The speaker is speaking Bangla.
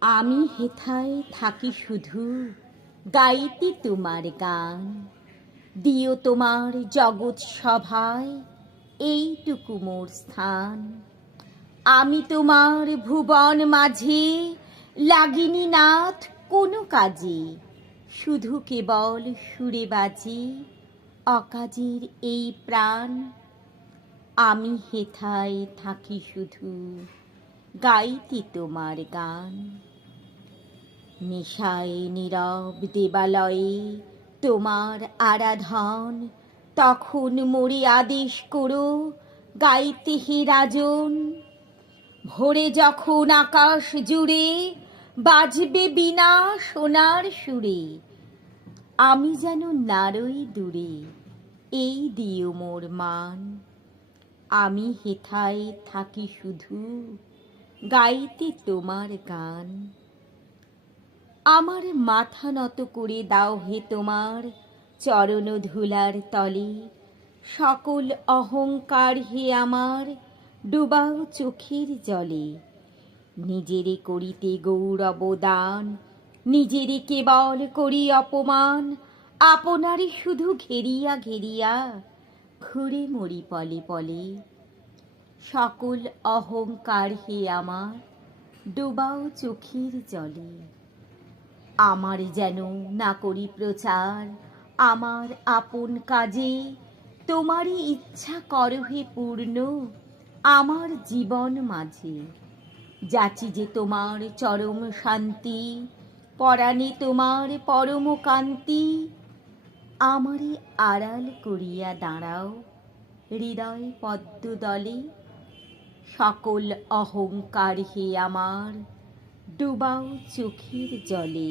আমি হেথায় থাকি শুধু গাইতে তোমার গান। দিও তোমার জগৎ সভায় এইটুকু মোর স্থান। আমি তোমার ভুবন মাঝে লাগিনি নাথ কোনো কাজে। শুধু কেবল সুরে বাজে অকাজের এই প্রাণ। আমি হেথায় থাকি শুধু গাইতে তোমার গান। নেশায় নীরব দেবালয়ে তোমার আরাধন, তখন মরি আদেশ করো, গাইতে হে রাজন। ভোরে যখন আকাশ জুড়ে বাজবে বিনা সোনার সুরে, আমি যেন নারই দূরে, এই দিও মোর মান। আমি হেথায় থাকি শুধু, গাইতে তোমার গান। আমার মাথা নত করে দাও হে তোমার চরণ ধুলার তলে। সকল অহংকার হে আমার, ডুবাও চোখের জলে। নিজেরে করিতে গৌরব দান, নিজেরে কেবল করি অপমান। আপনারে শুধু ঘেরিয়া ঘেরিয়া ঘুরে মরি পলে পলে। সকল অহংকার হে আমার, ডুবাও চোখের জলে। আমার যেন না করি প্রচার, আমার আপন কাজে তোমারই ইচ্ছা করো হে পূর্ণ, আমার জীবন মাঝে। যাচি যে তোমার চরম শান্তি, পরাণে তোমার পরম কান্তি। আমারে আড়াল করিয়া দাঁড়াও, হৃদয় পদ্ম দলে সকল অহংকার হে আমার ডুবাও চোখের জলে।